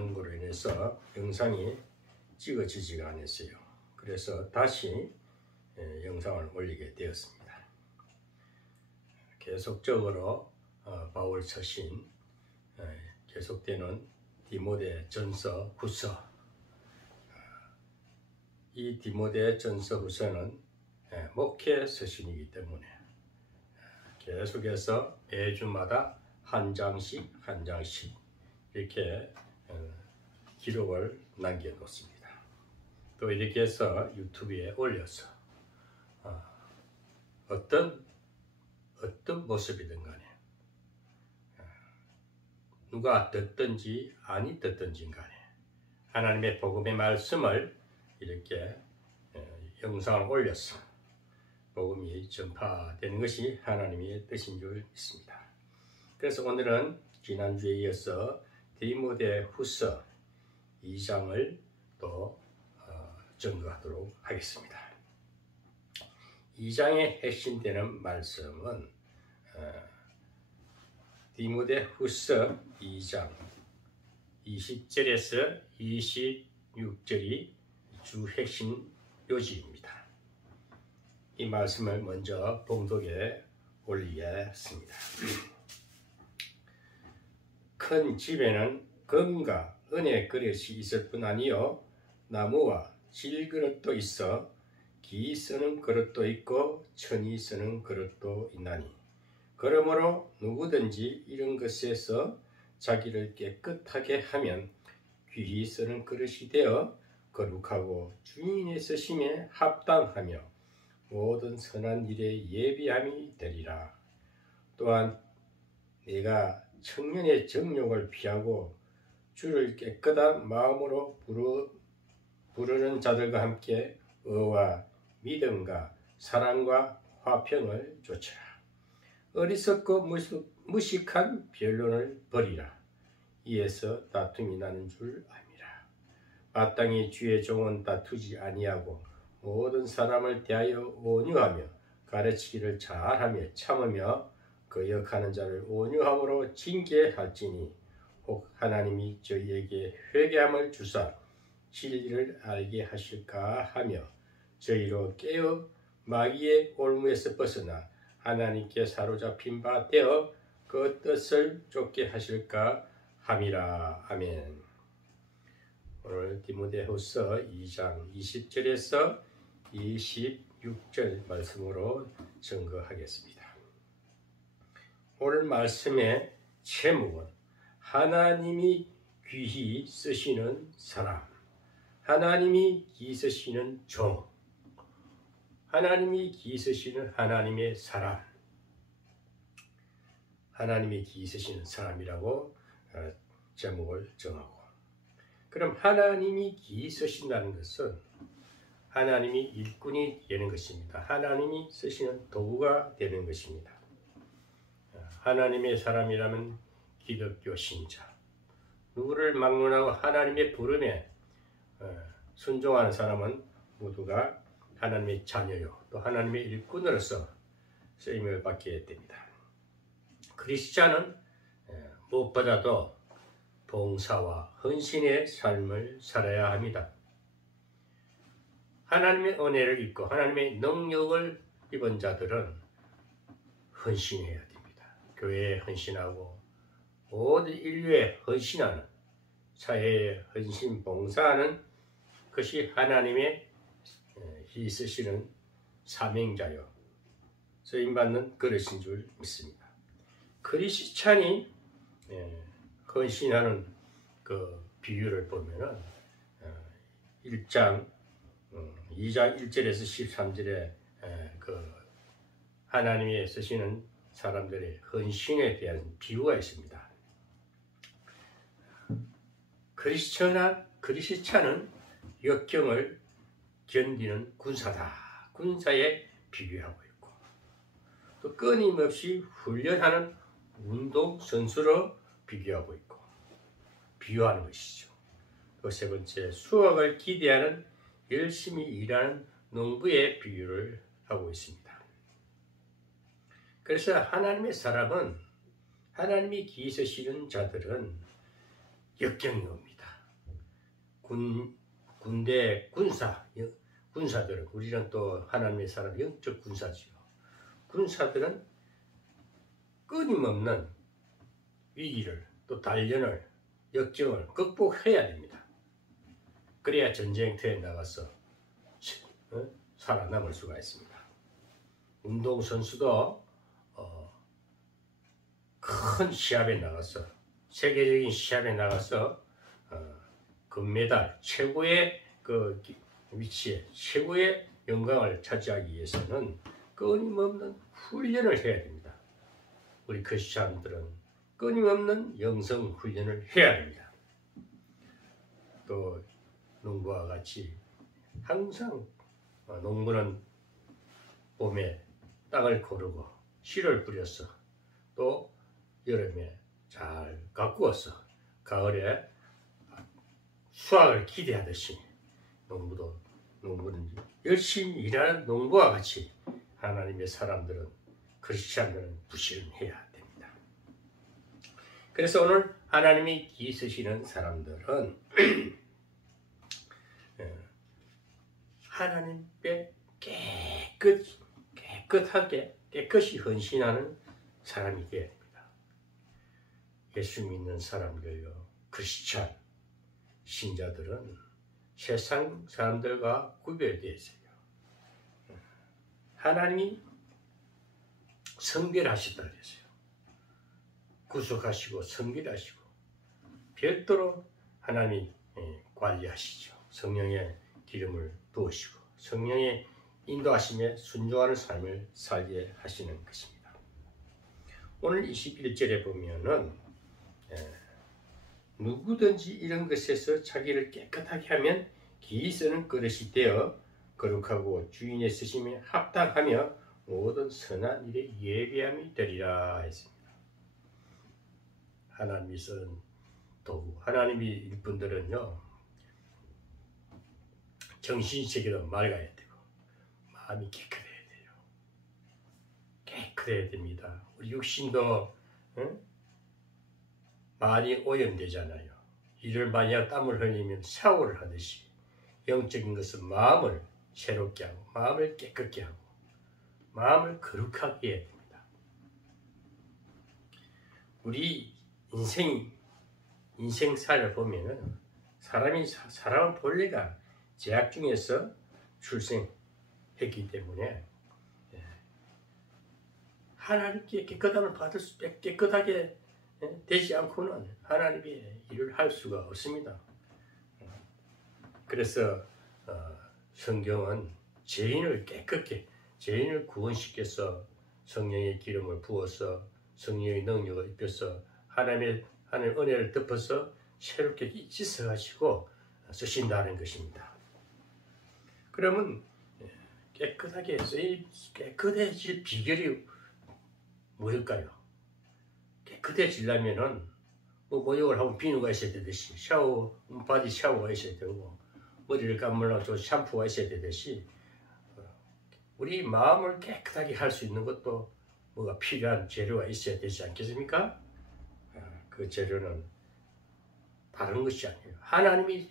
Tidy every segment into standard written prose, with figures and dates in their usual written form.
하는 거로 인해서 영상이 찍어지지가 않았어요. 그래서 다시 영상을 올리게 되었습니다. 계속적으로 바울 서신, 계속되는 디모데 전서 후서, 이 디모데 전서 후서는 목회 서신이기 때문에 계속해서 매주마다 한 장씩 이렇게 기록을 남겨놓습니다. 또 이렇게 해서 유튜브에 올려서 어떤 모습이든 간에 누가 듣든지 아니 듣든지 간에 하나님의 복음의 말씀을 이렇게 영상을 올려서 복음이 전파되는 것이 하나님의 뜻인 줄 믿습니다. 그래서 오늘은 지난주에 이어서 디모데 후서 2장을 또 전거하도록 하겠습니다. 2장에 핵심되는 말씀은 디모데 후서 2장 20절에서 26절이 주 핵심 요지입니다. 이 말씀을 먼저 봉독에 올리겠습니다. 큰 집에는 금과 은의 그릇이 있을 뿐 아니요 나무와 질그릇도 있어 기 쓰는 그릇도 있고 천이 쓰는 그릇도 있나니 그러므로 누구든지 이런 것에서 자기를 깨끗하게 하면 귀히 쓰는 그릇이 되어 거룩하고 주인의 쓰심에 합당하며 모든 선한 일에 예비함이 되리라. 또한 내가 청년의 정욕을 피하고 주를 깨끗한 마음으로 부르는 자들과 함께 의와 믿음과 사랑과 화평을 좇으라. 어리석고 무식한 변론을 버리라. 이에서 다툼이 나는 줄 아미라. 마땅히 주의 종은 다투지 아니하고 모든 사람을 대하여 온유하며 가르치기를 잘하며 참으며 거역하는 자를 온유함으로 징계할지니 혹 하나님이 저희에게 회개함을 주사 진리를 알게 하실까 하며 저희로 깨어 마귀의 올무에서 벗어나 하나님께 사로잡힌 바 되어 그 뜻을 쫓게 하실까 함이라. 아멘. 오늘 디모데후서 2장 20절에서 26절 말씀으로 증거하겠습니다. 오늘 말씀의 제목은 하나님이 귀히 쓰시는 사람, 하나님이 귀히 쓰시는 종, 하나님이 귀히 쓰시는 하나님의 사람, 하나님이 귀히 쓰시는 사람이라고 제목을 정하고, 그럼 하나님이 귀히 쓰신다는 것은 하나님이 일꾼이 되는 것입니다. 하나님이 쓰시는 도구가 되는 것입니다. 하나님의 사람이라면 기독교 신자, 누구를 막론하고 하나님의 부름에 순종하는 사람은 모두가 하나님의 자녀요 또 하나님의 일꾼으로서 쓰임을 받게 됩니다. 그리스도자는 무엇보다도 봉사와 헌신의 삶을 살아야 합니다. 하나님의 은혜를 입고 하나님의 능력을 입은 자들은 헌신해야 됩니다. 교회에 헌신하고 모든 인류에 헌신하는, 사회에 헌신 봉사하는 것이 하나님의 쓰시는 사명자요 쓰임받는 그릇인 줄 믿습니다. 크리스찬이 헌신하는 그 비유를 보면은 1장 2장 1절에서 13절에 그 하나님이 쓰시는 사람들의 헌신에 대한 비유가 있습니다. 크리스찬은 역경을 견디는 군사다. 군사에 비교하고 있고, 또 끊임없이 훈련하는 운동선수로 비교하고 있고, 비유하는 것이죠. 또 세 번째, 수확을 기대하는 열심히 일하는 농부의 비유를 하고 있습니다. 그래서 하나님의 사람은, 하나님이 귀히 쓰시는 자들은 역경이 옵니다. 군대 군사들은, 우리는 또 하나님의 사람 영적 군사지요. 군사들은 끊임없는 위기를, 또 단련을, 역경을 극복해야 됩니다. 그래야 전쟁터에 나가서 살아남을 수가 있습니다. 운동선수도 큰 시합에 나가서, 세계적인 시합에 나가서 금메달, 최고의 그 위치에, 최고의 영광을 차지하기 위해서는 끊임없는 훈련을 해야 됩니다. 우리 크리스찬들은 끊임없는 영성 훈련을 해야 됩니다. 또 농부와 같이 항상 농부는 봄에 땅을 고르고 씨를 뿌려서, 또 여름에 잘 가꾸어서 가을에 수확을 기대하듯이, 농부는 열심히 일하는 농부와 같이 하나님의 사람들은, 크리스찬들은 부실해야 됩니다. 그래서 오늘 하나님이 기 쓰시는 사람들은 하나님께 깨끗이 헌신하는 사람이 되어야 됩니다. 예수 믿는 사람들요, 크리스찬 신자들은 세상 사람들과 구별되어 있어요. 하나님이 성별하셨다 그랬어요. 구속하시고 성별하시고 별도로 하나님이 관리하시죠. 성령의 기름을 부으시고 성령의 인도하심에 순종하는 삶을 살게 하시는 것입니다. 오늘 21절에 보면은 누구든지 이런 것에서 자기를 깨끗하게 하면 기이 쓰는 그릇이 되어 거룩하고 주인의 쓰심에 합당하며 모든 선한 일에 예비함이 되리라 했습니다. 하나님이 쓴 도구, 하나님이 일꾼들은요, 정신세계도 맑아야 되고 마음이 깨끗해야 돼요. 깨끗해야 됩니다. 우리 육신도 많이 오염되잖아요. 일을 많이 하고 땀을 흘리면 샤워를 하듯이 영적인 것은 마음을 새롭게 하고 마음을 깨끗게 하고 마음을 거룩하게 해야 됩니다. 우리 인생사를 보면은 사람은 본래가 제약 중에서 출생했기 때문에 하나님께 깨끗함을 받을 수, 깨끗하게 되지 않고는 하나님의 일을 할 수가 없습니다. 그래서 성경은 죄인을 깨끗게, 죄인을 구원시켜서 성령의 기름을 부어서 성령의 능력을 입혀서 하나님의 은혜를 덮어서 새롭게 씻어가지고 쓰신다는 것입니다. 그러면 깨끗해질 비결이 뭘까요? 깨끗해지려면은 목욕을 하고 비누가 있어야 되듯이 바디 샤워가 있어야 되고 머리를 감으려고 샴푸가 있어야 되듯이 우리 마음을 깨끗하게 할 수 있는 것도 뭐가 필요한 재료가 있어야 되지 않겠습니까? 그 재료는 다른 것이 아니에요. 하나님이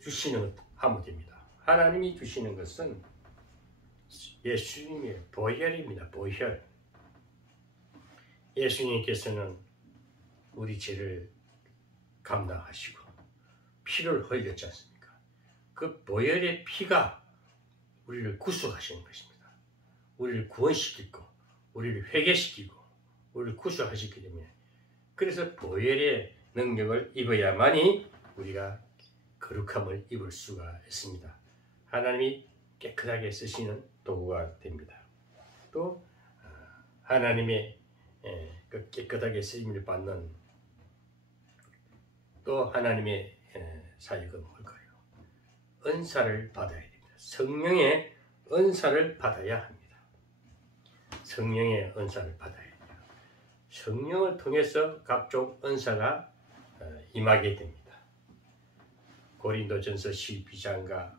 주시는 것 하면 됩니다. 하나님이 주시는 것은 예수님의 보혈입니다. 보혈. 예수님께서는 우리 죄를 감당하시고 피를 흘렸지 않습니까? 그 보혈의 피가 우리를 구속하시는 것입니다. 우리를 구원시키고 우리를 회개시키고 우리를 구속하시기 때문에, 그래서 보혈의 능력을 입어야만이 우리가 거룩함을 입을 수가 있습니다. 하나님이 깨끗하게 쓰시는 도구가 됩니다. 또 하나님의 그 깨끗하게 쓰임을 받는 또 하나님의 사역은 뭘까요? 은사를 받아야 됩니다. 성령의 은사를 받아야 합니다. 성령의 은사를 받아야 돼요. 성령을 통해서 각종 은사가 임하게 됩니다. 고린도전서 12장과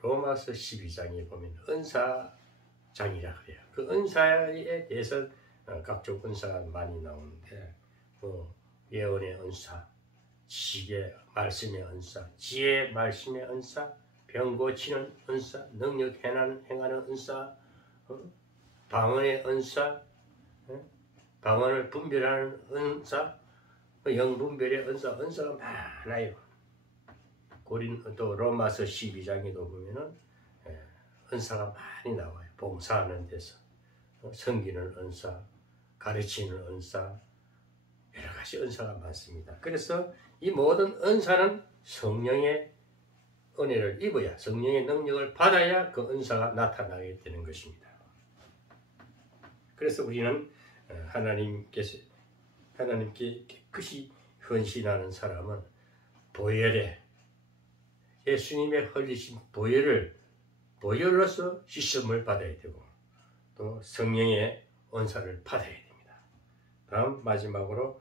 로마서 12장에 보면 은사장이라 그래요. 그 은사에 대해서 각종 은사가 많이 나오는데 예언의 은사, 지혜 말씀의 은사, 지혜 말씀의 은사, 병 고치는 은사, 능력 행하는 은사, 방언의 은사, 방언을 분별하는 은사, 영분별의 은사가 많아요. 또 로마서 12장에도 보면은 은사가 많이 나와요. 봉사하는 데서 섬기는 은사, 가르치는 은사, 여러 가지 은사가 많습니다. 그래서 이 모든 은사는 성령의 은혜를 입어야, 성령의 능력을 받아야 그 은사가 나타나게 되는 것입니다. 그래서 우리는 하나님께 깨끗이 헌신하는 사람은 보혈에, 예수님의 흘리신 보혈로서 씻음을 받아야 되고 또 성령의 은사를 받아야 됩니다. 다음 마지막으로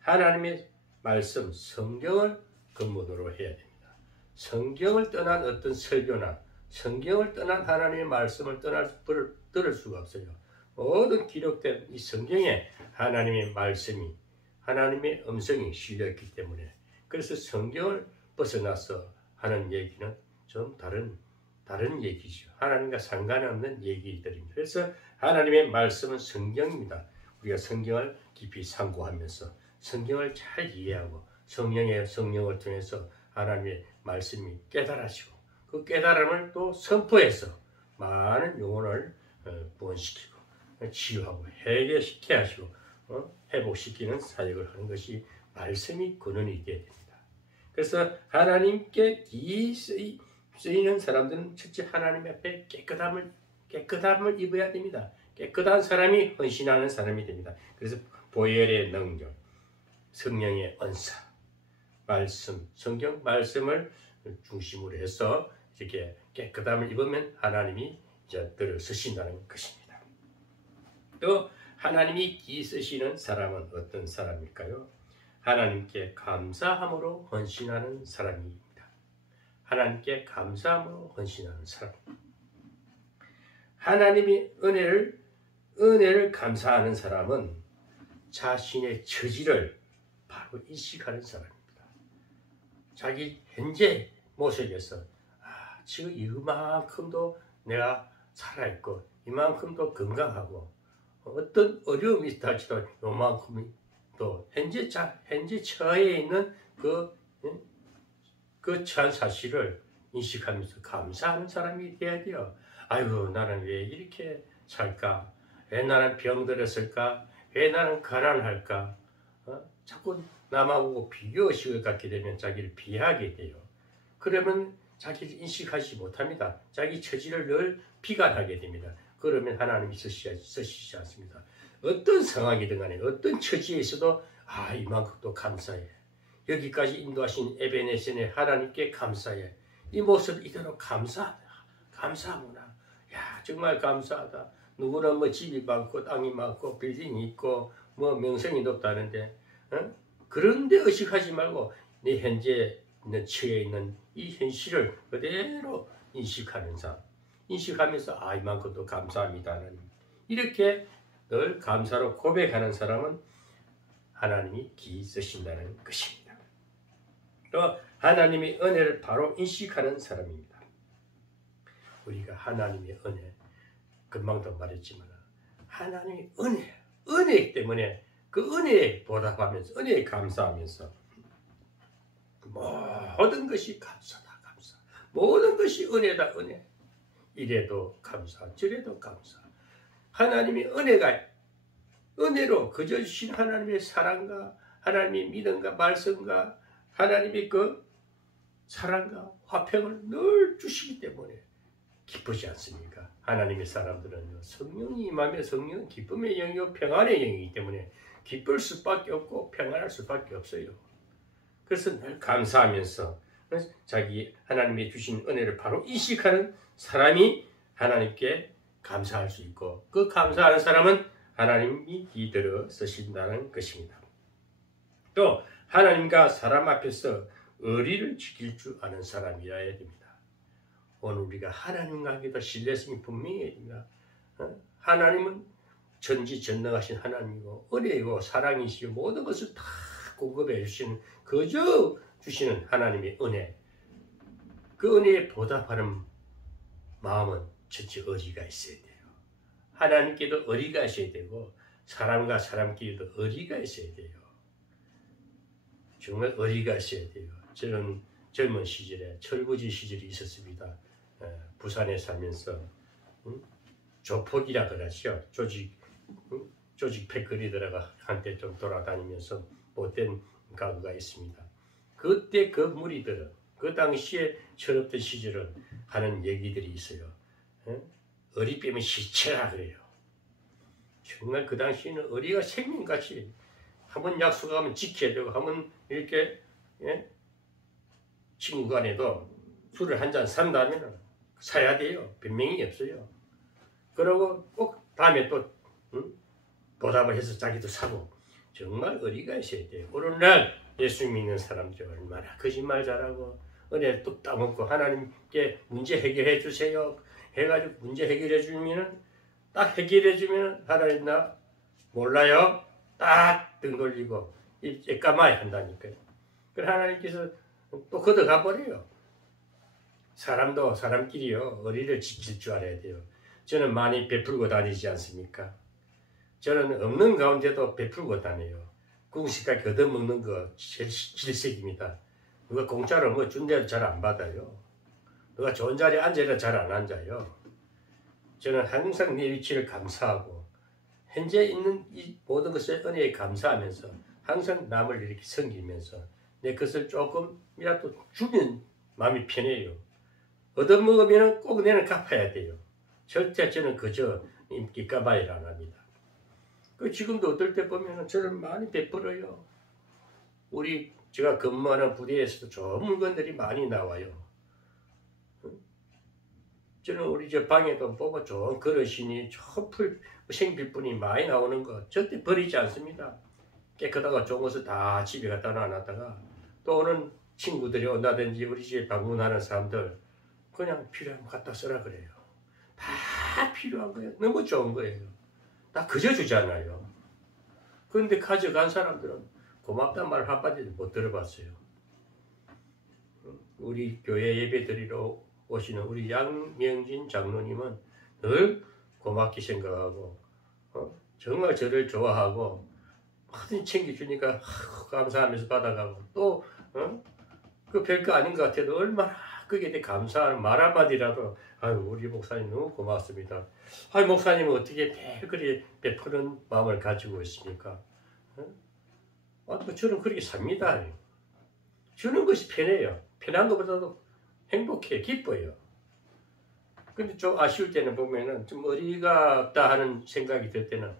하나님의 말씀, 성경을 근본으로 해야 됩니다. 성경을 떠난 어떤 설교나 성경을 떠난 하나님의 말씀을 들을 수가 없어요. 모든 기록된 이 성경에 하나님의 말씀이, 하나님의 음성이 실려있기 때문에, 그래서 성경을 벗어나서 하는 얘기는 좀 다른 얘기죠. 하나님과 상관없는 얘기들입니다. 그래서 하나님의 말씀은 성경입니다. 우리가 성경을 깊이 상고하면서 성경을 잘 이해하고 성령을 통해서 하나님의 말씀이 깨달아지고 그 깨달음을 또 선포해서 많은 영혼을 구원시키고 치유하고 해결시켜 하시고 회복시키는 사역을 하는 것이 말씀이 근원이 되어야 됩니다. 그래서 하나님께 쓰이는 사람들은 첫째 하나님 앞에 깨끗함을 입어야 됩니다. 깨끗한 사람이 헌신하는 사람이 됩니다. 그래서 보혈의 능력, 성령의 은사, 말씀, 성경 말씀을 중심으로 해서 이렇게 깨끗함을 입으면 하나님이 이제 들어서신다는 것입니다. 또 하나님이 기 쓰시는 사람은 어떤 사람일까요? 하나님께 감사함으로 헌신하는 사람입니다. 하나님께 감사함으로 헌신하는 사람. 하나님의 은혜를 감사하는 사람은 자신의 처지를 바로 인식하는 사람입니다. 자기 현재 모습에서 지금 이만큼도 내가 살아있고 이만큼도 건강하고 어떤 어려움이 있다 할지라도 요만큼이 또 현재 처해 있는 그 처한 사실을 인식하면서 감사하는 사람이 돼야 돼요. 아이고 나는 왜 이렇게 살까? 왜 나는 병들었을까? 왜 나는 가난할까? 자꾸 남하고 비교의식을 갖게 되면 자기를 비하게 돼요. 그러면 자기를 인식하지 못합니다. 자기 처지를 늘 비관하게 됩니다. 그러면 하나님이 쓰시지 않습니다. 어떤 상황이든 간에 어떤 처지에 있어도 이만큼도 감사해. 여기까지 인도하신 에베네셀의 하나님께 감사해. 이 모습 이대로 감사하구나. 야 정말 감사하다. 누구는 뭐 집이 많고 땅이 많고 빌딩이 있고 뭐 명성이 높다는데 그런데 의식하지 말고 내 현재 있는 처해 있는 이 현실을 그대로 인식하는 사람. 인식하면서 이만큼도 감사합니다는 이렇게 늘 감사로 고백하는 사람은 하나님이 기 쓰신다는 것입니다. 또 하나님의 은혜를 바로 인식하는 사람입니다. 우리가 하나님의 은혜, 금방도 말했지만 하나님의 은혜 때문에 그 은혜에 보답하면서 은혜에 감사하면서 모든 것이 감사다 감사. 모든 것이 은혜다 은혜. 이래도 감사, 저래도 감사. 하나님의 은혜로 그저 주신 하나님의 사랑과 하나님의 믿음과 말씀과 하나님의 그 사랑과 화평을 늘 주시기 때문에 기쁘지 않습니까? 하나님의 사람들은요, 성령이 임하며 성령은 기쁨의 영이요 평안의 영이기 때문에 기쁠 수밖에 없고 평안할 수밖에 없어요. 그래서 늘 감사하면서 자기 하나님이 주신 은혜를 바로 인식하는 사람이 하나님께 감사할 수 있고 그 감사하는 사람은 하나님이 이들어 쓰신다는 것입니다. 또 하나님과 사람 앞에서 의리를 지킬 줄 아는 사람이어야 됩니다. 오늘 우리가 하나님과 함께 신뢰성이 분명해야 됩니다. 하나님은 전지전능하신 하나님이고 은혜이고 사랑이시고 모든 것을 다 공급해 주시는 그저 주시는 하나님의 은혜. 그 은혜에 보답하는 마음은 전체 의리가 있어야 돼요. 하나님께도 의리가 있어야 되고 사람과 사람끼리도 의리가 있어야 돼요. 정말 의리가 있어야 돼요. 저는 젊은 시절에 철부지 시절이 있었습니다. 부산에 살면서 조폭이라 그러죠. 조직 패거리들과 한때 좀 돌아다니면서 못된 가구가 있습니다. 그때 그 무리들은 그 당시에 철없던 시절은 하는 얘기들이 있어요. 어리 빼면 시체라 그래요. 정말 그 당시에는 어리가 생명같이 한번 약속하면 지켜야 되고 한번 이렇게 친구 간에도 술을 한 잔 산다면 사야 돼요. 변명이 없어요. 그러고 꼭 다음에 또 보답을 해서 자기도 사고 정말 의리가 있어야 돼요. 오늘날 예수 믿는 사람들 얼마나 거짓말 잘하고 은혜 뚝 따먹고 하나님께 문제 해결해 주세요 해가지고 문제 해결해 주면은 딱 해결해 주면은 하나님 나 몰라요 딱 등 돌리고 입 까마야 한다니까요. 그래서 하나님께서 또 걷어가 버려요. 사람도 사람끼리요 의리를 지킬 줄 알아야 돼요. 저는 많이 베풀고 다니지 않습니까? 저는 없는 가운데도 베풀고 다녀요. 궁식까지 걷어먹는 거 제일 질색입니다. 누가 공짜로 뭐 준 데도 잘 안 받아요. 누가 좋은 자리에 앉아도 잘 안 앉아요. 저는 항상 내 위치를 감사하고 현재 있는 이 모든 것을 은혜에 감사하면서 항상 남을 이렇게 섬기면서 내 것을 조금이라도 주면 마음이 편해요. 얻어먹으면 꼭 내는 갚아야 돼요. 절대 저는 그저 인기 까마이를 안 합니다. 지금도 어떨 때 보면 저는 많이 베풀어요. 제가 근무하는 부대에서도 좋은 물건들이 많이 나와요. 저는 우리 저 방에도 보면 좋은 그릇이니 좋은 생필품이 많이 나오는 거 절대 버리지 않습니다. 깨끗하고 좋은 것을 다 집에 갖다 놔놨다가 또 오는 친구들이 온다든지 우리 집에 방문하는 사람들 그냥 필요하면 갖다 쓰라 그래요. 다 필요한 거예요. 너무 좋은 거예요. 다 그저 주잖아요. 그런데 가져간 사람들은 고맙단 말 한마디도 못 들어봤어요. 우리 교회 예배 드리러 오시는 우리 양명진 장로님은 늘 고맙게 생각하고 정말 저를 좋아하고 뭐든 챙겨주니까 감사하면서 받아가고 또 그 별거 아닌 것 같아도 얼마나 그게 대해 감사하는 말 한마디라도 아유 우리 목사님 너무 고맙습니다. 아유 목사님은 어떻게 그리 베푸는 마음을 가지고 있습니까? 저는 그렇게 삽니다. 주는 것이 편해요. 편한 것보다도 행복해요. 기뻐요. 근데 좀 아쉬울 때는 보면은 좀 어리가 없다 하는 생각이 들 때는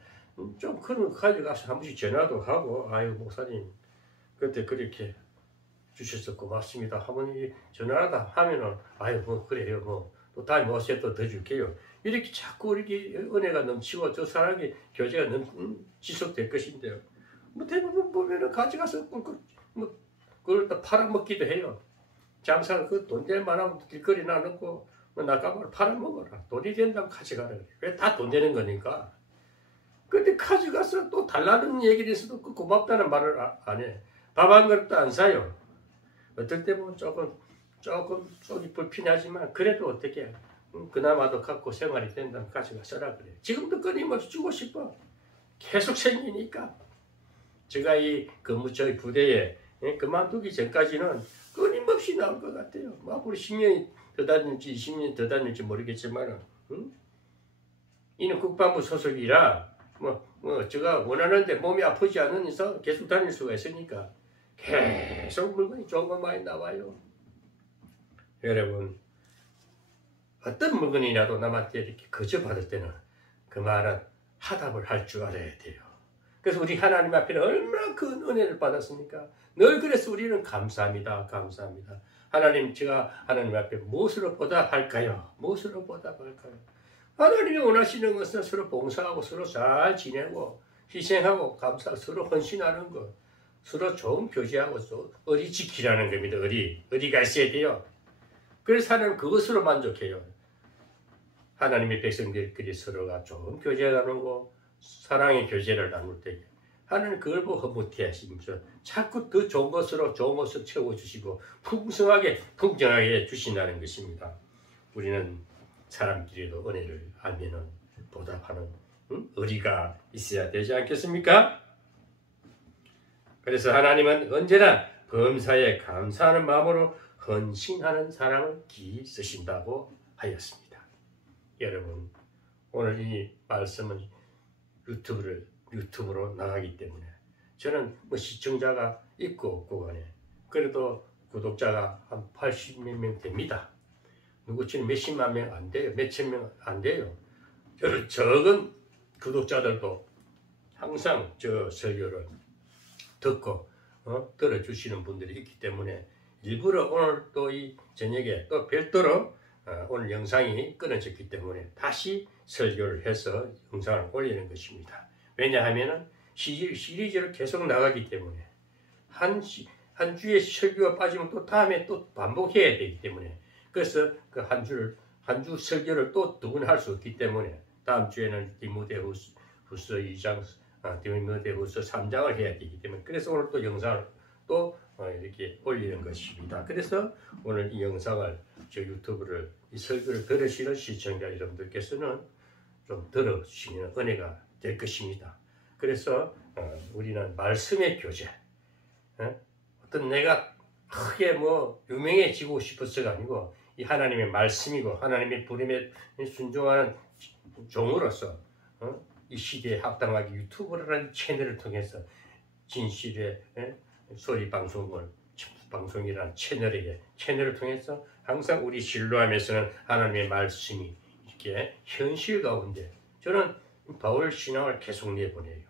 좀 그런 거 가져가서 한 번씩 전화도 하고 아유 목사님 그때 그렇게 주셔서 고맙습니다. 한번 전화하다 하면은 아유 뭐 그래요 뭐 또 다음에 오셔서 또 더 줄게요. 이렇게 자꾸 이렇게 은혜가 넘치고 저 사람이 교제가 지속될 것인데요. 뭐 대부분 보면은 가져가서 그걸 또 팔아먹기도 해요. 장사 그 돈 될 만하면 길거리 놔놓고 나가면 팔아먹어라. 돈이 된다면 가져가라 그래. 왜 다 돈 되는 거니까. 근데 가져가서 또 달라는 얘기를 해서도 그 고맙다는 말을 안 해. 밥 한 그릇도 안 사요. 어떨 때 보면 조금 속이 불편하지만 그래도 어떻게 그나마도 갖고 생활이 된다면 가져가 써라 그래. 지금도 끊임없이 주고 싶어. 계속 생기니까. 제가 이 저희 부대에 그만두기 전까지는 끊임없이 나올 것 같아요. 앞으로 10년이 더 다닐지 20년이 더 다닐지 모르겠지만 이는 국방부 소속이라 제가 원하는데 몸이 아프지 않은 이상 계속 다닐 수가 있으니까 계속 물건이 좋은 거 많이 나와요. 여러분 어떤 물건이라도 남한테 이렇게 거저 받을 때는 그 말은 화답을 할 줄 알아야 돼요. 그래서 우리 하나님 앞에는 얼마나 큰 은혜를 받았습니까? 늘 그래서 우리는 감사합니다. 감사합니다. 하나님 제가 하나님 앞에 무엇으로 보답할까요? 무엇으로 보답할까요? 하나님이 원하시는 것은 서로 봉사하고 서로 잘 지내고 희생하고 감사하고 서로 헌신하는 것 서로 좋은 교제하고 의리 지키라는 겁니다. 의리가 있어야 돼요. 그래서 하나님 그것으로 만족해요. 하나님의 백성들끼리 서로가 좋은 교제를 나누고 사랑의 교제를 나눌 때 하나님 그걸 보고 허무해 하시면서 자꾸 더 좋은 것으로 채워주시고 풍성하게 주신다는 것입니다. 우리는 사람끼리도 은혜를 알면은 보답하는 의리가 있어야 되지 않겠습니까? 그래서 하나님은 언제나 범사에 감사하는 마음으로 헌신하는 사람을 기이 쓰신다고 하였습니다. 여러분, 오늘 이 말씀은 유튜브로 나가기 때문에 저는 뭐 시청자가 있고 없고 간에 그래도 구독자가 한 80몇 명 됩니다. 누구처럼 몇십만 명 안 돼요. 몇천 명 안 돼요. 적은 구독자들도 항상 저 설교를 듣고 들어주시는 분들이 있기 때문에 일부러 오늘 또 이 저녁에 또 별도로 오늘 영상이 끊어졌기 때문에 다시 설교를 해서 영상을 올리는 것입니다. 왜냐하면 시리즈를 계속 나가기 때문에 한 주에 설교가 빠지면 또 다음에 또 반복해야 되기 때문에 그래서 그 한 주 설교를 또 두 번 할 수 없기 때문에 다음 주에는 디모데후서 2장, 디모데후서 3장을 해야 되기 때문에 그래서 오늘 또 영상을 또 이렇게 올리는 것입니다. 그래서 오늘 이 영상을 저 유튜브를 이 설교를 들으시는 시청자 여러분들께서는 좀 들어주시면 은혜가 될 것입니다. 그래서 우리는 말씀의 교제, 어떤 내가 크게 뭐 유명해지고 싶어서가 아니고 이 하나님의 말씀이고 하나님의 부름에 순종하는 종으로서 이 시대에 합당하게 유튜브라는 채널을 통해서 진실의 소리 방송이라는 채널을 통해서 항상 우리 신뢰하면서는 하나님의 말씀이 이렇게 현실 가운데 저는 바울 신앙을 계속 내보내요.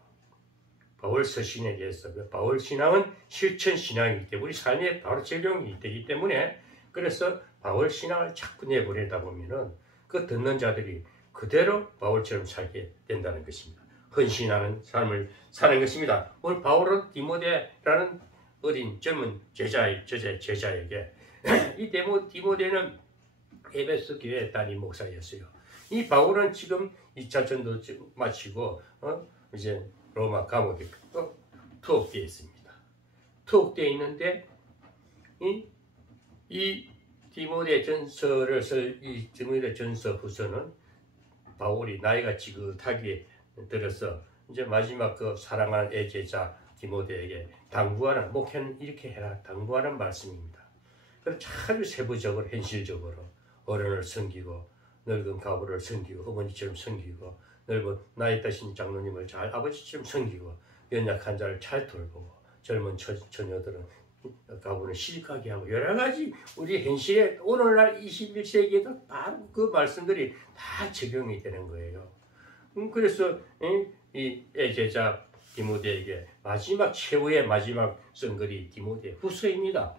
바울 서신에 대해서 바울 신앙은 실천 신앙이기 때문에 우리 삶에 바로 적용이 되기 때문에 그래서 바울 신앙을 자꾸 내보내다 보면은 그 듣는 자들이 그대로 바울처럼 살게 된다는 것입니다. 헌신하는 삶을 사는 것입니다. 오늘 바울은 디모데라는 어린 젊은 제자에게 이 디모데는 에베소 교회 담임 목사였어요. 이 바울은 지금 2차 전도 마치고 이제 로마 감옥에 투옥되어 있습니다. 투옥되어 있는데 이 디모데 전서 후서는 바울이 나이가 지긋하게 들어서 이제 마지막 그 사랑하는 애제자 디모데에게 당부하는 목회는 이렇게 해라 당부하는 말씀입니다. 그래서 아주 세부적으로 현실적으로 어른을 섬기고 늙은 가부를 섬기고 어머니처럼 섬기고 늙은 나이 드신 장로님을 잘 아버지처럼 섬기고 연약한 자를 잘 돌보고 젊은 처녀들은 가부는 시집가게 하고 여러 가지 우리 현실에 오늘날 21세기에도 바로 그 말씀들이 다 적용이 되는 거예요. 그래서 이 애제자 디모데에게 최후의 마지막 쓴 글이 디모데 후서입니다.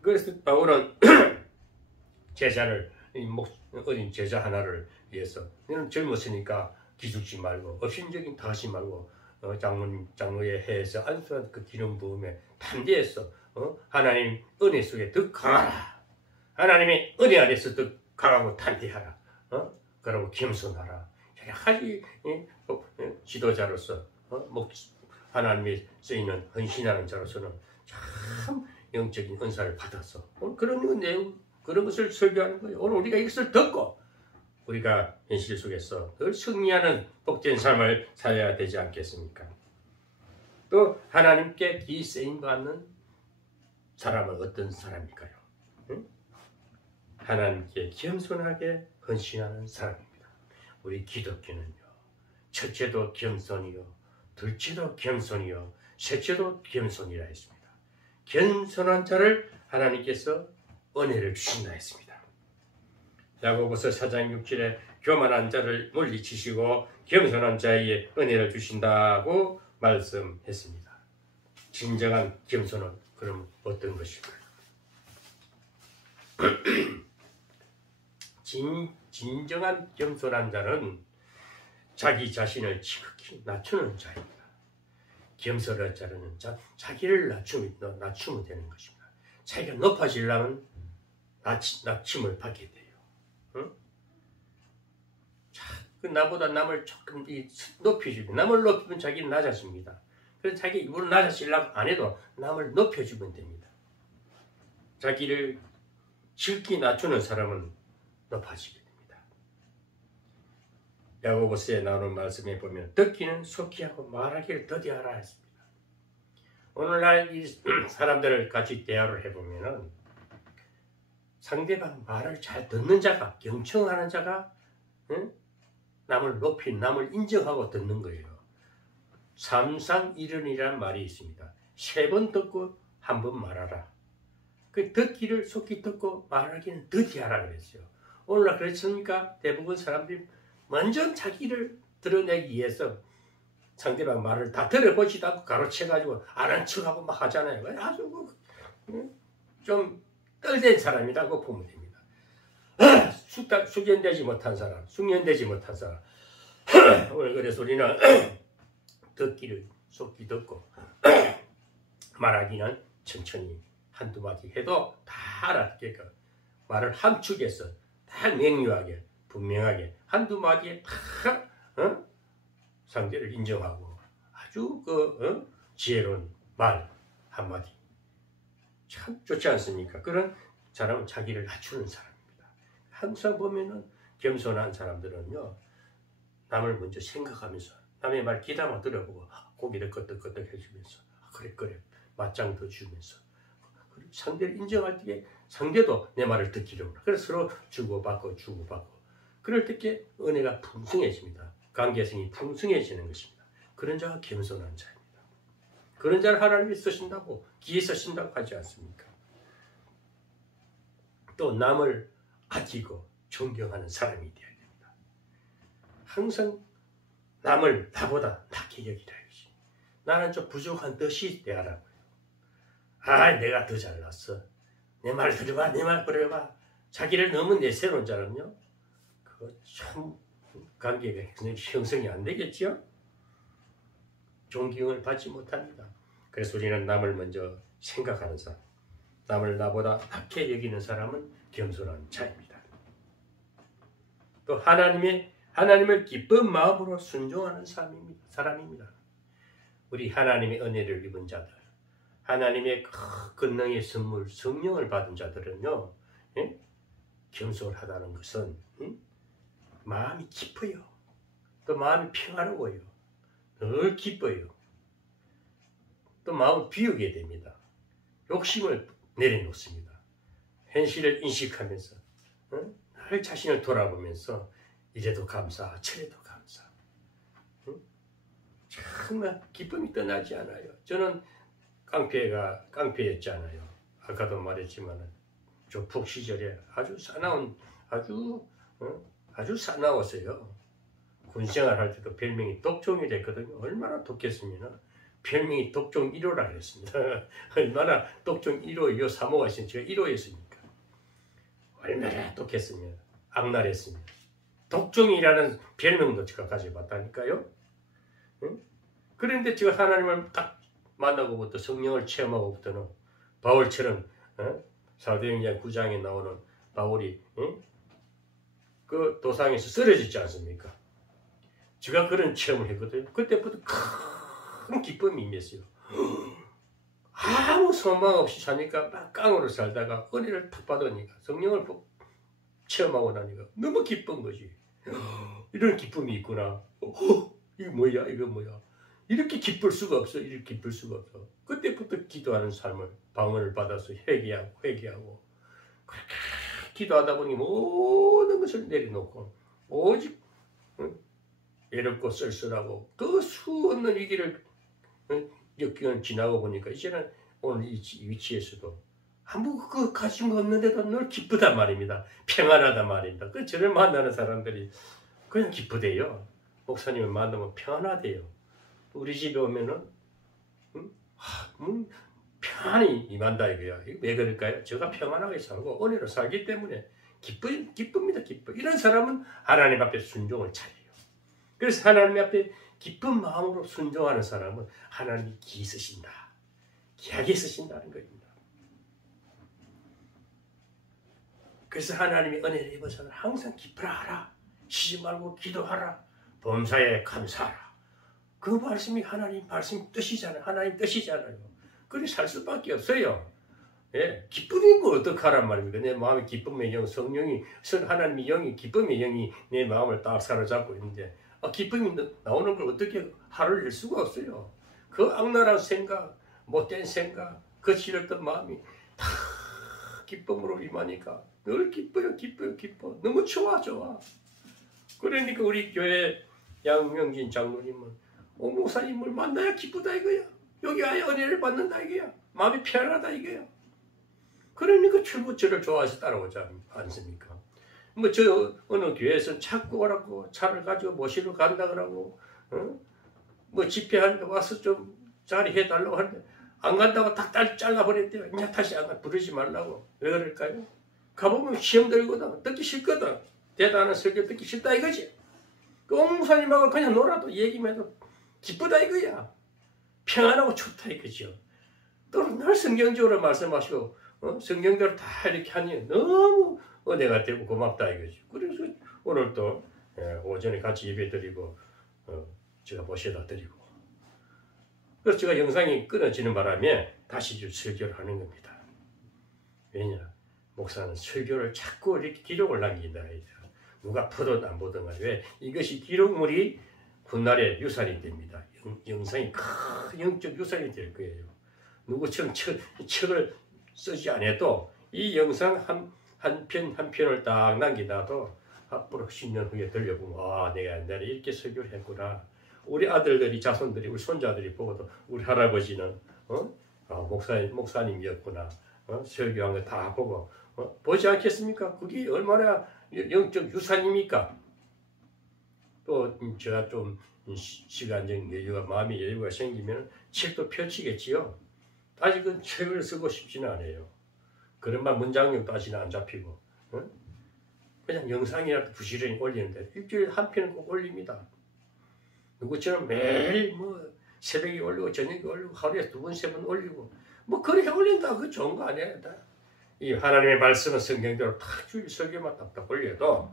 그래서 바울은 어린 제자 하나를 위해서 너는 젊었으니까 기죽지 말고 업신적인 다시 말고 장로의 해에서 안수한 그 기름 부음에 담대해서 하나님 은혜 속에 더 강하라. 하나님의 은혜 아래서 더 강하고 담대하라. 그러고 겸손하라. 여러 가지 지도자로서 하나님이 쓰이는 헌신하는 자로서는 참 영적인 은사를 받아서 오늘 그런 내용 그런 것을 설교하는 거예요. 오늘 우리가 이것을 듣고 우리가 현실 속에서 늘 승리하는 복된 삶을 살아야 되지 않겠습니까? 또 하나님께 기 쓰임 받는 사람은 어떤 사람일까요? 하나님께 겸손하게 헌신하는 사람입니다. 우리 기독교는요, 첫째도 겸손이요, 둘째도 겸손이요, 셋째도 겸손이라 했습니다. 겸손한 자를 하나님께서 은혜를 주신다 했습니다. 야고보서 4장 6절에 교만한 자를 물리치시고 겸손한 자에게 은혜를 주신다고 말씀했습니다. 진정한 겸손은 그럼 어떤 것일까요? 진정한 겸손한 자는 자기 자신을 지극히 낮추는 자입니다. 겸손한 자는 자기를 낮추면 되는 것입니다. 자기가 높아지려면 낮춤을 받게 돼요. 자, 그 나보다 남을 조금 높여주면, 남을 높이면 자기는 낮아집니다. 그래서 자기 입으로 낮아지려고 안 해도 남을 높여주면 됩니다. 자기를 질기 낮추는 사람은 높아지게 됩니다. 야고보서에 나오는 말씀에 보면 듣기는 속히 하고 말하기를 더디하라 했습니다. 오늘날 이 사람들을 같이 대화를 해보면은 상대방 말을 잘 듣는 자가, 경청하는 자가, 응? 남을 높인, 남을 인정하고 듣는 거예요. 삼상일언이라는 말이 있습니다. 3번 듣고 1번 말하라. 그 듣기를 속히 듣고 말하기는 더디하라 그랬어요. 오늘날 그렇습니까? 대부분 사람들이 먼저 자기를 드러내기 위해서 상대방 말을 다 들어보지도 않고 가로채가지고 아는 척하고 막 하잖아요. 아주 좀 떨된 사람이라고 보면 됩니다. 숙련되지 못한 사람, 숙련되지 못한 사람. 오늘 그래서 우리는 듣기를 속히 듣고 말하기는 천천히 한두 마디 해도 다 알아듣게끔 말을 함축해서 다 명료하게 분명하게 한두 마디에 다 상대를 인정하고 아주 지혜로운 말 한마디 참 좋지 않습니까? 그런 사람은 자기를 낮추는 사람입니다. 항상 보면은 겸손한 사람들은요 남을 먼저 생각하면서 남의 말 귀담아 들어보고 고개를 끄덕끄덕 해주면서 그래 맞짱도 주면서 상대를 인정할 때 상대도 내 말을 듣기로 그래서 서로 주고받고 그럴 때 은혜가 풍성해집니다. 관계성이 풍성해지는 것입니다. 그런 자가 겸손한 자입니다. 그런 자를 하나님이 쓰신다고 기에 쓰신다고 하지 않습니까? 또 남을 아끼고 존경하는 사람이 되어야 됩니다. 항상 남을 나보다 낮게 여기라. 나는 좀 부족한 듯이 대하라고요. 내가 더 잘났어. 내 말 들어봐, 내 말 들어봐. 자기를 너무 내세우는 자는요, 그거 참 관계가 형성이 안 되겠죠? 존경을 받지 못합니다. 그래서 우리는 남을 먼저 생각하는 사람, 남을 나보다 낮게 여기는 사람은 겸손한 자입니다. 또 하나님을 기쁜 마음으로 순종하는 사람입니다. 우리 하나님의 은혜를 입은 자들, 하나님의 권능의 선물, 성령을 받은 자들은요, 겸손하다는 것은 마음이 깊어요. 또 마음이 평화로워요. 늘 기뻐요. 또 마음을 비우게 됩니다. 욕심을 내려놓습니다. 현실을 인식하면서 늘 자신을 돌아보면서 이래도 감사, 저래도 감사. 정말 기쁨이 떠나지 않아요. 저는 깡패였잖아요. 아까도 말했지만 조폭 시절에 아주 사나운 아주 사나웠어요. 군생활 할 때도 별명이 독종이 됐거든요. 얼마나 독했으면 별명이 독종 1호라 그랬습니다. 얼마나 독종 1호, 2호, 3호가 있으면 제가 1호였으니까 얼마나 독했으면 악랄했으면 독종이라는 별명도 제가 가져봤다니까요. 응? 그런데 제가 하나님을 딱 만나고부터 성령을 체험하고부터는 바울처럼 사도행전 9장에 나오는 바울이 그 도상에서 쓰러지지 않습니까? 제가 그런 체험을 했거든요. 그때부터 큰 기쁨이 임했어요. 아무 소망 없이 사니까 막 깡으로 살다가 은혜를 탁 받으니까 성령을 체험하고 나니까 너무 기쁜 거지. 이런 기쁨이 있구나. 이거 뭐야? 이렇게 기쁠 수가 없어. 그때부터 기도하는 삶을 방언을 받아서 회개하고 그렇게 기도하다 보니 모든 것을 내려놓고 오직 외롭고 쓸쓸하고 그 수없는 위기를 역경을 지나고 보니까 이제는 오늘 이 위치에서도 아무 그 가진 거 없는데도 늘 기쁘단 말입니다. 평안하단 말입니다. 그 저를 만나는 사람들이 그냥 기쁘대요. 목사님을 만나면 평안하대요. 우리 집에 오면은 평안히 임한다 이거야. 왜 그럴까요? 제가 평안하게 살고 은혜로 살기 때문에 기쁩니다. 이런 사람은 하나님 앞에 순종을 잘해요. 그래서 하나님 앞에 기쁜 마음으로 순종하는 사람은 하나님이 귀하게 쓰신다는 겁니다. 그래서 하나님의 은혜를 입어서는 항상 기뻐라 하라. 쉬지 말고 기도하라. 범사에 감사하라. 그 말씀이 하나님 말씀 뜻이잖아요. 하나님 뜻이잖아요. 그래 살 수밖에 없어요. 예, 기쁨이 뭐 어떡하란 말입니까? 내 마음에 기쁨의 영, 성령이, 하나님의 영이, 기쁨의 영이 내 마음을 딱 사로잡고 있는데, 기쁨이 나오는 걸 어떻게 하루를 낼 수가 없어요. 그 악랄한 생각, 못된 생각, 거칠었던 마음이 다 기쁨으로 임하니까 늘 기뻐요. 너무 좋아. 그러니까 우리 교회 양명진 장로님은 목사님을 만나야 기쁘다 이거야. 여기 아예 은혜를 받는다 이거야. 마음이 편안하다 이거야. 그러니까 출구처를 좋아해서 따라오지 않습니까? 뭐 저 어느 교회에서는 자꾸 오라고 차를 가지고 모시러 간다 그러고 뭐 집회하는데 와서 좀 자리 해달라고 하는데 안 간다고 딱 잘라버렸대요. 그냥 다시 안 가. 부르지 말라고. 왜 그럴까요? 가보면 시험 들거든. 듣기 싫거든. 대단한 설교 듣기 싫다 이거지. 그 옥목사님하고 그냥 놀아도 얘기만 해도 기쁘다 이거야. 평안하고 좋다 이거죠. 또 늘 성경적으로 말씀하시고 성경대로 다 이렇게 하니 너무 은혜가 되고 고맙다 이거죠. 그래서 오늘 또 오전에 같이 예배 드리고 제가 모셔다 드리고 그래서 제가 영상이 끊어지는 바람에 다시 설교를 하는 겁니다. 왜냐? 목사는 설교를 자꾸 이렇게 기록을 남긴다. 누가 보든 안 보든 간에 왜? 이것이 기록물이 훗날의 유산이 됩니다. 영상이 큰 영적 유산이 될 거예요. 누구처럼 책을 쓰지 않아도 이 영상 한 편을 딱 남기다도 앞으로 10년 후에 들려보면 내가 옛날에 이렇게 설교를 했구나. 우리 아들들이 자손들이 우리 손자들이 보고도 우리 할아버지는 목사님이었구나. 설교한 거 다 보고 보지 않겠습니까? 그게 얼마나 영적 유산입니까? 또 제가 좀 시간적 여유가 마음의 여유가 생기면 책도 펼치겠지요. 아직은 책을 쓰고 싶지는 않아요. 그런 말 문장력도 아직 안 잡히고 그냥 영상이라도 부지런히 올리는데 일주일에 한 편은 꼭 올립니다. 누구처럼 매일 새벽에 올리고 저녁에 올리고 하루에 2번, 3번 올리고 그렇게 올린다. 그거 좋은 거 아니야. 이 하나님의 말씀은 성경대로 탁 주일 설교만 딱딱 올려도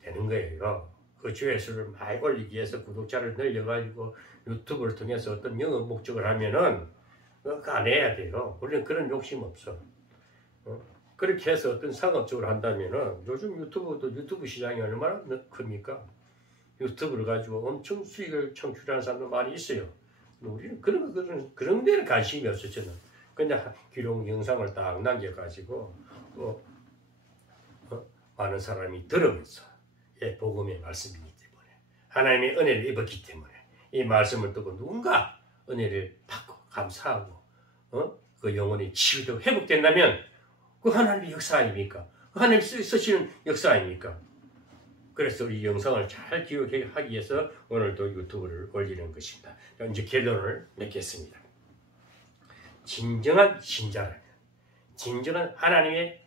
되는 거예요. 그 조회수를 많이 올리기 위해서 구독자를 늘려가지고 유튜브를 통해서 어떤 영업 목적을 하면은 그거 안 해야 돼요. 우리는 그런 욕심 없어. 그렇게 해서 어떤 상업적으로 한다면은 요즘 유튜브 시장이 얼마나 큽니까? 유튜브를 가지고 엄청 수익을 창출하는 사람도 많이 있어요. 우리는 그런 데는 관심이 없어요. 저는 그냥 기록 영상을 딱 남겨가지고 또 많은 사람이 들으면서 복음의 말씀이기 때문에 하나님의 은혜를 입었기 때문에 이 말씀을 듣고 누군가 은혜를 받고 감사하고 그 영혼이 치유되고 회복된다면 그 하나님의 역사 아닙니까? 그 하나님 쓰시는 역사 아닙니까? 그래서 이 영상을 잘 기억하기 위해서 오늘도 유튜브를 올리는 것입니다. 이제 결론을 맺겠습니다. 진정한 신자라면, 진정한 하나님의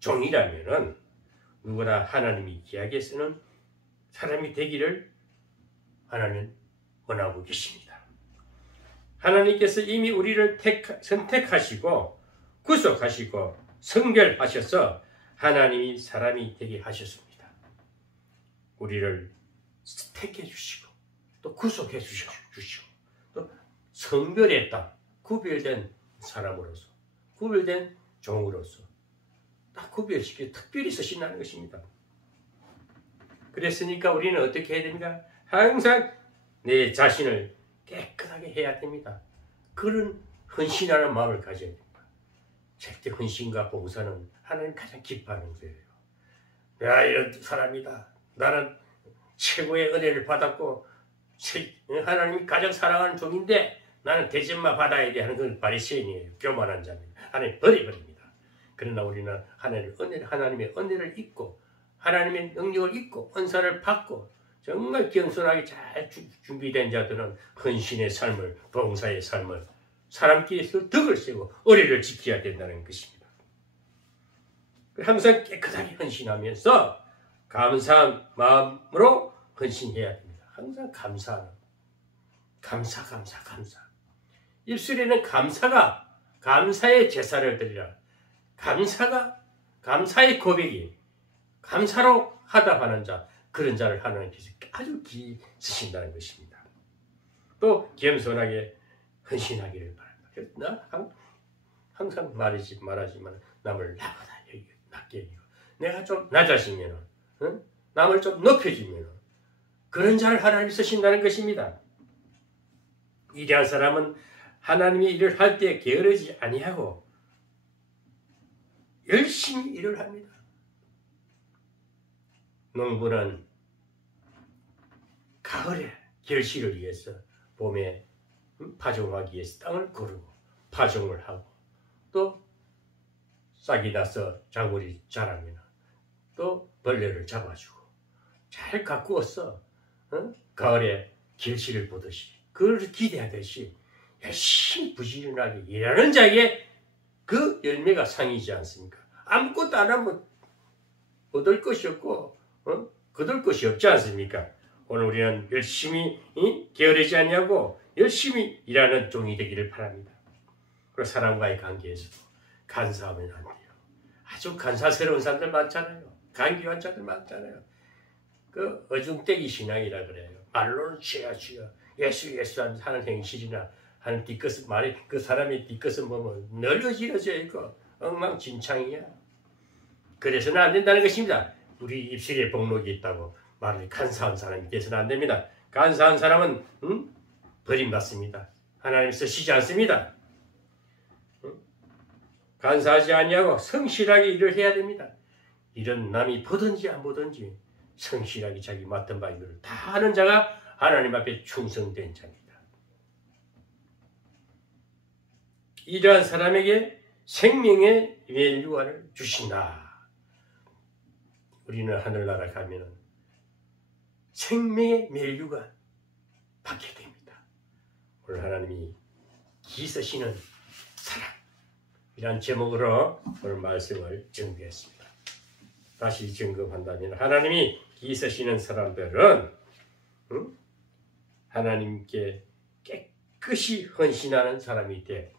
종이라면은 누구나 하나님이 귀하게 쓰는 사람이 되기를 하나님은 원하고 계십니다. 하나님께서 이미 우리를 선택하시고 구속하시고 성별하셔서 하나님이 사람이 되게 하셨습니다. 우리를 택해 주시고 또 구속해 주시고 또 성별했다. 구별된 사람으로서 구별된 종으로서 딱 구별시켜 특별히 쓰신다는 것입니다. 그랬으니까 우리는 어떻게 해야 됩니까? 항상 내 자신을 깨끗하게 해야 됩니다. 그런 헌신하는 마음을 가져야 됩니다. 절대 헌신과 봉사는 하나님 가장 기뻐하는 거예요. 내가 이런 사람이다. 나는 최고의 은혜를 받았고 하나님이 가장 사랑하는 종인데 나는 대접만 받아야 돼 하는 건 바리새인이에요. 교만한 자입니다. 하나님 버려버립니다. 그러나 우리는 하나님의 은혜를 잊고 하나님의 능력을 잊고 은사를 받고 정말 겸손하게 잘 준비된 자들은 헌신의 삶을 봉사의 삶을 사람끼리서 덕을 세우고 의리를 지켜야 된다는 것입니다. 항상 깨끗하게 헌신하면서 감사한 마음으로 헌신해야 됩니다. 항상 감사. 입술에는 감사의 제사를 드리라. 감사의 고백이 감사로 하답하는 자, 그런 자를 하나님께서 아주 쓰신다는 것입니다. 또 겸손하게 헌신하기를 바랍니다. 그래서 나 항상 말하지만 남을 나보다 낮게 여기고 내가 좀 낮아지면 남을 좀 높여주면 그런 자를 하나님이 쓰신다는 것입니다. 위대한 사람은 하나님이 일을 할 때 게으르지 아니하고 열심히 일을 합니다. 농부는 가을에 결실을 위해서 봄에 파종하기 위해서 땅을 고르고 파종을 하고 또 싹이 나서 작물이 자라면 또 벌레를 잡아주고 잘 가꾸어서 가을에 결실을 보듯이 그걸 기대하듯이 열심히 부지런하게 일하는 자에게 그 열매가 상이지 않습니까? 아무것도 안 하면 얻을 것이 없고 거둘 것이 없지 않습니까? 오늘 우리는 열심히 게으르지 않냐고 열심히 일하는 종이 되기를 바랍니다. 그리고 사람과의 관계에서도 간사하면 안 돼요. 아주 간사스러운 사람들 많잖아요. 간교한 자들 많잖아요. 그 어중떼기 신앙이라 그래요. 말로는 취야 예수 하는 행실이나 하는 뒷것은 말이 그 사람의 뒷것은 뭐면 널어지러져 있고 엉망진창이야. 그래서는 안 된다는 것입니다. 우리 입술에 복록이 있다고 말을 간사한 사람이 돼서는 안 됩니다. 간사한 사람은 버림받습니다. 하나님 쓰시지 않습니다. 간사하지 아니하고 성실하게 일을 해야 됩니다. 일은 남이 보든지 안 보든지 성실하게 자기 맡은 바 일을 다 하는 자가 하나님 앞에 충성된 자입니다. 이러한 사람에게 생명의 멸류관을 주신다. 우리는 하늘나라 가면은 생명의 멸류관 받게 됩니다. 오늘 하나님이 기 쓰시는 사람이란 제목으로 오늘 말씀을 증거했습니다. 다시 증거한다면 하나님이 기 쓰시는 사람들은 하나님께 깨끗이 헌신하는 사람이 되어야 됩니다.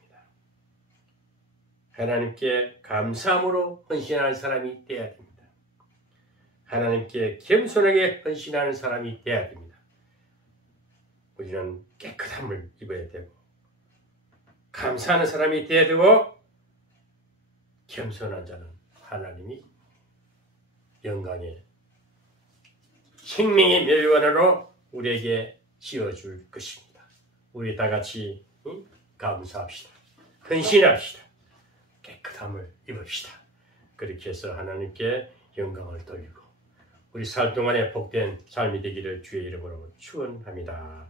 하나님께 감사함으로 헌신하는 사람이 되어야 됩니다. 하나님께 겸손하게 헌신하는 사람이 되어야 됩니다. 우리는 깨끗함을 입어야 되고 감사하는 사람이 되어야 되고 겸손한 자는 하나님이 영광의 생명의 멸류관으로 우리에게 씌워줄 것입니다. 우리 다 같이 감사합시다. 헌신합시다. 깨끗함을 입읍시다. 그렇게 해서 하나님께 영광을 돌리고 우리 살 동안에 복된 삶이 되기를 주의 이름으로 축원합니다.